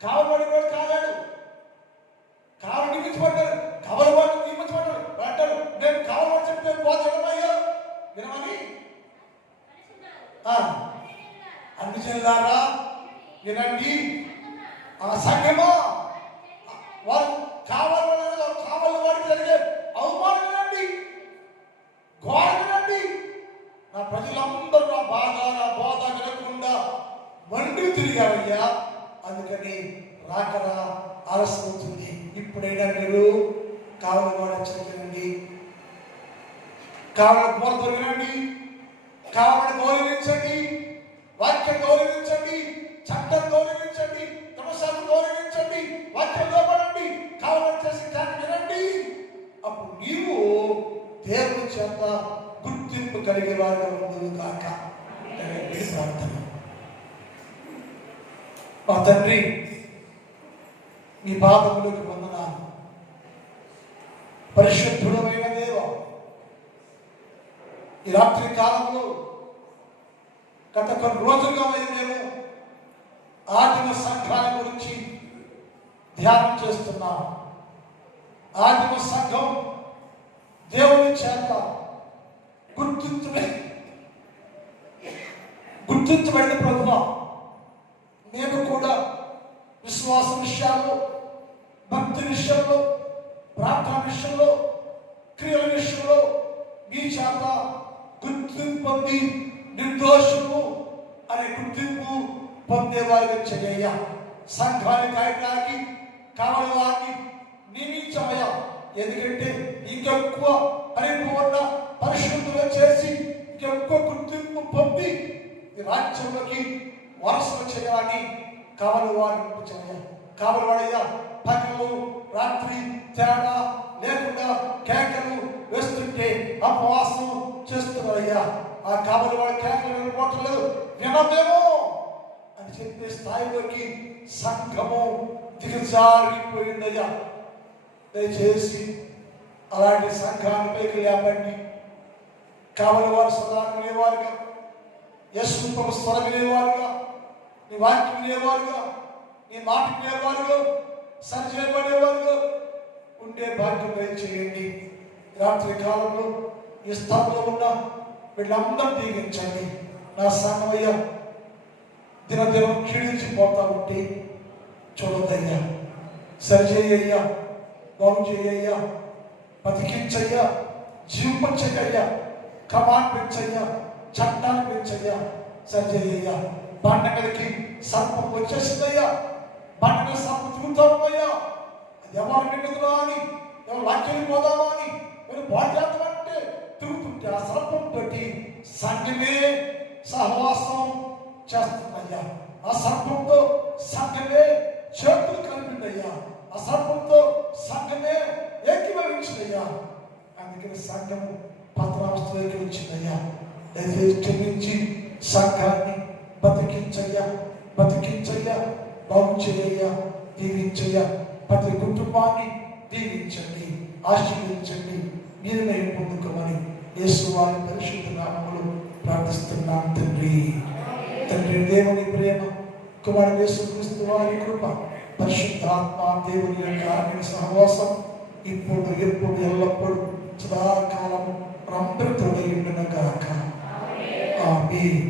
కావలివాడు కాలేడు. కావలి నియమించబడ్డారు, కావలివాడు నియమించబడ్డారు అంటారు. నేను కావాలని చెప్తే పోతే వినమయ్యా, వినమని అన్ని చెల్లారా వినండి. ఆ సంఘమా వారు కావాలి వాడికి జరిగే అవమానం వినండి, ఘోర వినండి. నా ప్రజలందరూ నా బాధ నా బోధ వినకుండా మండి తిరిగారయ్యా. అందుకని రాకరా ఆలస్యం అవుతుంది. ఇప్పుడైనా మీరు కావాలి వాడు హెచ్చరికనండి, కావాలి బోధ వినండి, కావాలని గౌరవించండి, వాక్యం గౌరవించండి, చట్టం గౌరవించండి, ధర్మశాస్త్రం గౌరవించండి, వాక్యం లోపడండి, కావాలని చేసి దాన్ని వినండి. అప్పుడు నీవు దేవుని చేత గుర్తింపు కలిగే వారిగా ఉండదు కాక. చక్కటి ప్రార్థన. మా తండ్రి, మీ పాదములకు వందనాలు. పరిశుద్ధుడమైన దేవ, ఈ రాత్రి కాలంలో గత కొన్ని రోజులుగా మేము ఆదిమ సంఘాల గురించి ధ్యానం చేస్తున్నాం. ఆదిమ సంఘం దేవుని చేత గుర్తించబడిన ప్రభువా, మేము కూడా విశ్వాస విషయాల్లో, భక్తి విషయంలో, ప్రార్థన విషయంలో, క్రియల విషయంలో మీ చేత గుర్తింపు పొంది నిర్దోషులు అనే గుర్తింపు పొందేవారిగా చేయ. సంఘాన్ని కాయడానికి కావలి వారిని నియమించమయ్యా. ఎందుకంటే ఇంకెక్కువ పరిపూర్ణ పరిశుద్ధులు చేసి ఇంకెక్కువ గుర్తింపు పొంది ఈ రాజ్యంలోకి వారసులు చేయాలని కావలి వారిని చేయ. కావలి వాడయ్యా, పగలు రాత్రి తేడా లేకుండా కేకలు వేస్తుంటే అపవాసం చేస్తున్నారయ్యా. ఆ కావలి వాడి కేకలు కోటలు వినదేమో అని చెప్పే స్థాయిలోకి సంఘము దిగజారిపోయిందయ్యా. దయచేసి అలాంటి సంఘాన్ని పైకి లేపండి. కావలి వారు స్వరాన్ని వినేవారుగా, యేసు ప్రభు స్వరం వినేవారుగా, నీ వాక్యం వినేవారుగా, నీ మాట వినేవారుగా, సరిచేయబడేవారుగా ఉండే భాగ్యం దయచేయండి. రాత్రి కాలంలో ఈ స్థలంలో ఉన్న వీళ్ళందరూ దీవించండి. నా సంగమయ్య దినదినం క్షీణించిపోతా ఉంటే చూడద్దయ్యా, సరిచేయ్యా, బాగు చేయయ్యా, బతికించయ్యా, జీవించయ్యా, క్రమాన్ని పెంచయ్యా, చట్టాన్ని పెంచయ్యా, సరిచేయ్యా. బండ మీదకి సర్పం వచ్చేసిందయ్యా, బండ మీద సర్పం తిరుగుతామయ్యా. ఎవరు నిండుదా అని, ఎవరు వాక్యానికి పోదామా అని, ఎవరు బాధ్యతమంటే తిరుగుతుంటే ఆ సర్పం తోటి సంఘమే సహవాసం చేస్తుందయ్యా. ఆ సర్పంతో సంఘమే చేతులు కలిపిందయ్యా. ఆ సర్పంతో సంఘమే ఏకీభవించిందయ్యా. అందుకని సంఘము పతనావస్థలోకి వచ్చిందయ్యా. దయచేసి క్షమించి సంఘాన్ని బతికించయ్యా, బాగు చేయయ్యా, దీవించయ్యా. ప్రతి కుటుంబాన్ని దీవించండి, ఆశీర్వదించండి. మీరు నేను పొందుకోమని యేసు వారి పరిశుద్ధ నామములో ప్రార్థిస్తున్నాం తండ్రి. తండ్రి దేవుని ప్రేమ, కుమారుడు యేసుక్రీస్తు వారి కృప, పరిశుద్ధాత్మ దేవుని యొక్క సహవాసం ఇప్పుడు ఎప్పుడు ఎల్లప్పుడు సదాకాలం అందరితో ఉండును గాక. ఆమేన్.